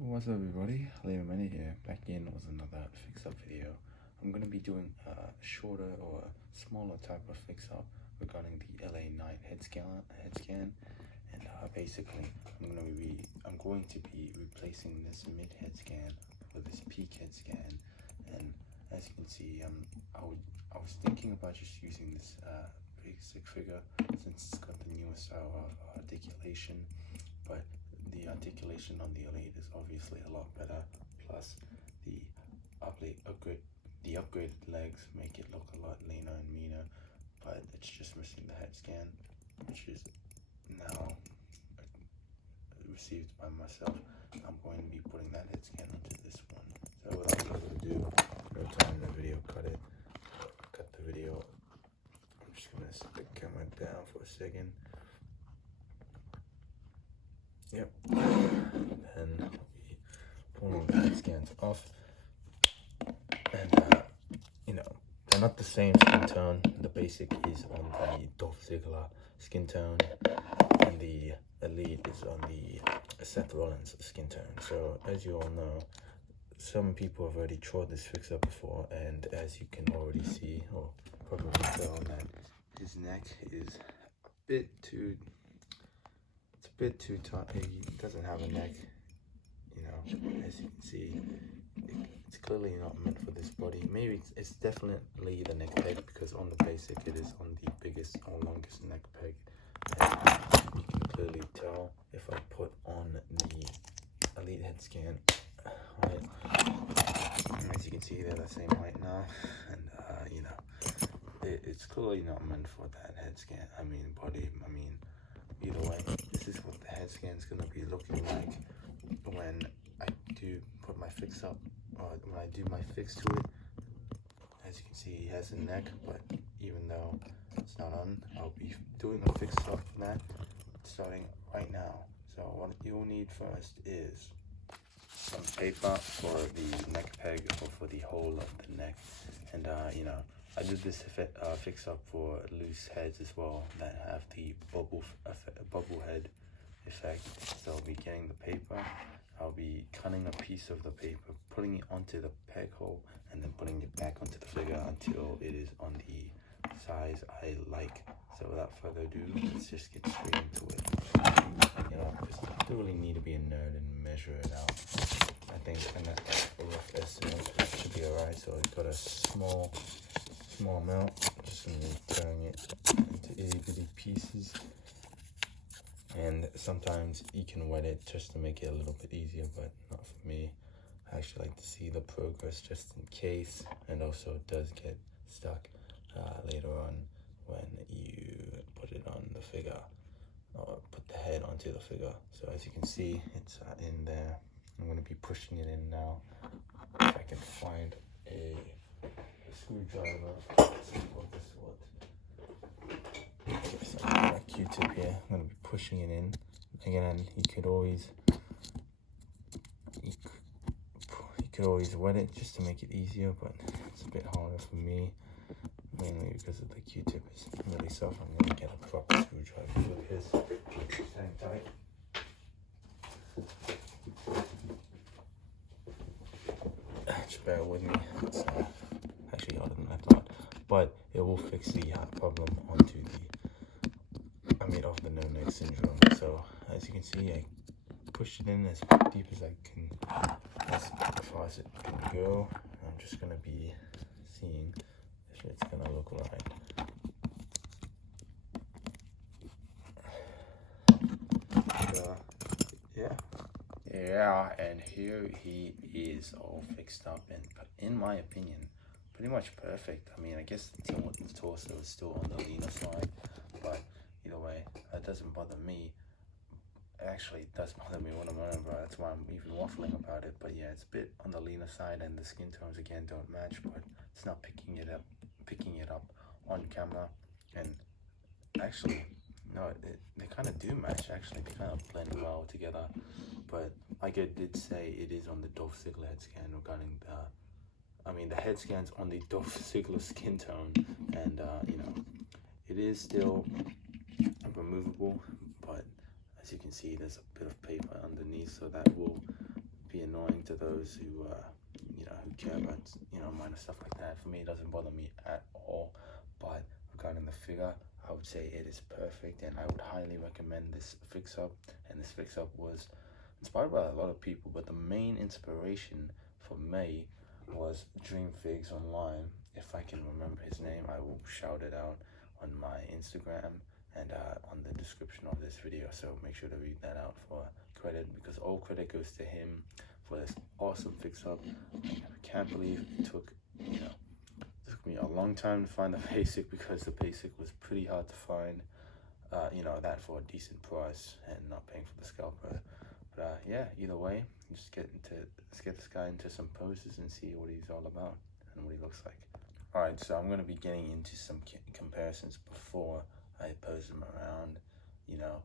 What's up everybody, Leomani here, back in with another fix-up video. I'm going to be doing a shorter or a smaller type of fix-up regarding the LA Knight head scan, and basically I'm going to be replacing this mid head scan with this peak head scan. And as you can see, I was thinking about just using this basic figure since it's got the newest style of articulation, but the articulation on the Elite is obviously a lot better, plus the upgraded legs make it look a lot leaner and meaner, but it's just missing the head scan, which is now received by myself. I'm going to be putting that head scan onto this one. So without further ado, no time in the video, cut the video. I'm just gonna set the camera down for a second. Yep, then we pulling the head scans off, and they're not the same skin tone. The basic is on the Dolph Ziggler skin tone, and the Elite is on the Seth Rollins skin tone. So as you all know, some people have already tried this fix-up before, and as you can already see, or probably tell, that his neck is a bit too tight. He doesn't have a neck, as you can see. It's clearly not meant for this body. Maybe it's definitely the neck peg, because on the basic it is on the biggest or longest neck peg. And you can clearly tell if I put on the Elite head scan on it. As you can see, they're the same height now, and it's clearly not meant for that head scan. Body. Either way, this is what the head scan is going to be looking like when I do put my fix up, when I do my fix to it. As you can see, he has a neck, but even though it's not on, I'll be doing a fix up for that starting right now. So what you'll need first is some paper for the neck peg, or for the whole of the neck. And I did this fix up for loose heads as well that have the bubble head effect. So I'll be getting the paper, I'll be cutting a piece of the paper, putting it onto the peg hole, and then putting it back onto the figure until it is on the size I like. So without further ado, let's just get straight into it. Just don't really need to be a nerd and measure it out. I think a rough estimate should be alright. So I've got a small amount, just going to be tearing it into itty bitty pieces. And sometimes you can wet it just to make it a little bit easier, but not for me. I actually like to see the progress just in case, and also it does get stuck later on when you put it on the figure, or put the head onto the figure. So as you can see, it's in there. I'm going to be pushing it in now. If I can find a screwdriver of this sort. So I've got a Q-tip here. I'm going to be pushing it in. Again, you could always wet it just to make it easier, but it's a bit harder for me, mainly because of the Q-tip is really soft. I'm going to get a proper screwdriver for this. Hang tight. Just bear with me. It's actually harder than I thought, but it will fix the problem onto of the no neck syndrome. So as you can see, I pushed it in as deep as I can, as far as it can go. I'm just gonna be seeing if it's gonna look right. And here he is, all fixed up, and in my opinion, pretty much perfect. I guess the torso is still on the leaner side, but either way, that doesn't bother me. Actually, it does bother me when I'm wearing it, that's why I'm even waffling about it. But yeah, it's a bit on the leaner side, and the skin tones again don't match, but it's not picking it up on camera. And actually, no, they kind of do match. Actually, they kind of blend well together. But like I did say, it is on the Dolph Ziggler head scan regarding the head scan's on the Dolph Ziggler skin tone, and it is still removable, but as you can see, there's a bit of paper underneath, so that will be to those who you know, who care about, you know, minor stuff like that. For me, it doesn't bother me at all. But regarding the figure, I would say it is perfect, and I would highly recommend this fix-up. And this fix-up was inspired by a lot of people, but the main inspiration for me was Dream Figs Online. If I can remember his name, I will shout it out on my Instagram and on the description of this video, so make sure to read that out for credit, because all credit goes to him for this awesome fix-up. I can't believe it took, you know, took me a long time to find the basic, because the basic was pretty hard to find, you know, that for a decent price and not paying for the scalper. But yeah, either way, let's get this guy into some poses and see what he's all about and what he looks like. Alright, so I'm going to be getting into some comparisons before I pose him around. You know,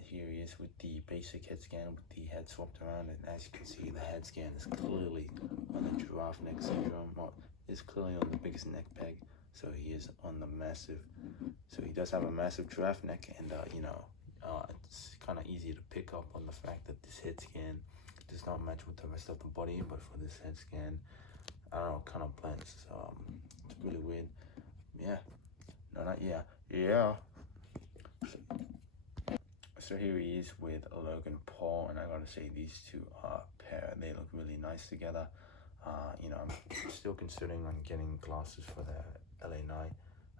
here he is with the basic head scan with the head swapped around, and as you can see, the head scan is clearly on the giraffe neck syndrome, or is clearly on the biggest neck peg, so he is on the massive, so he does have a massive giraffe neck, and you know, it's kind of easy to pick up on the fact that this head scan does not match with the rest of the body, but for this head scan, I don't know, kind of blends, so it's really weird. Yeah, no, not yeah, yeah. So here he is with Logan Paul, and I gotta say, these two are a pair. They look really nice together. You know, I'm still considering on getting glasses for the LA night.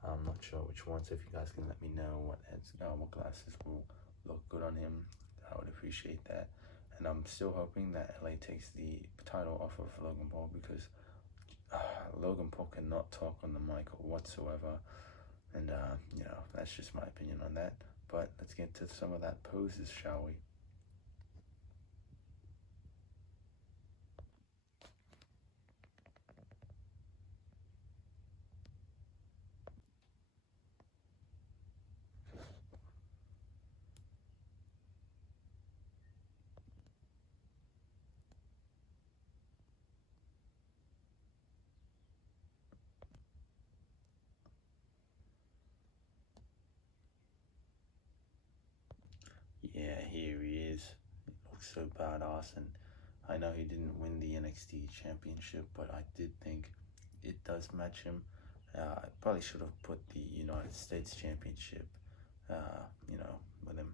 I'm not sure which ones. If you guys can let me know what glasses will look good on him, I would appreciate that. And I'm still hoping that LA takes the title off of Logan Paul, because Logan Paul cannot talk on the mic whatsoever. And you know, that's just my opinion on that. But let's get to some of that poses, shall we? Yeah, here he is. He looks so badass, and I know he didn't win the NXT championship, but I did think it does match him. I probably should have put the United States championship, you know, with him.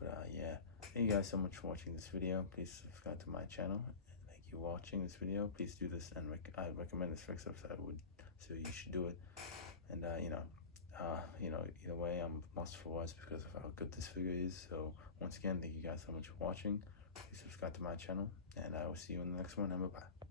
But yeah, thank you guys so much for watching this video. Please subscribe to my channel. Thank you for watching this video. Please do this, and I recommend this fix-up, so you should do it. And you know, either way, I'm lost for words because of how good this figure is. So once again, thank you guys so much for watching. Please subscribe to my channel, and I will see you in the next one, and bye-bye.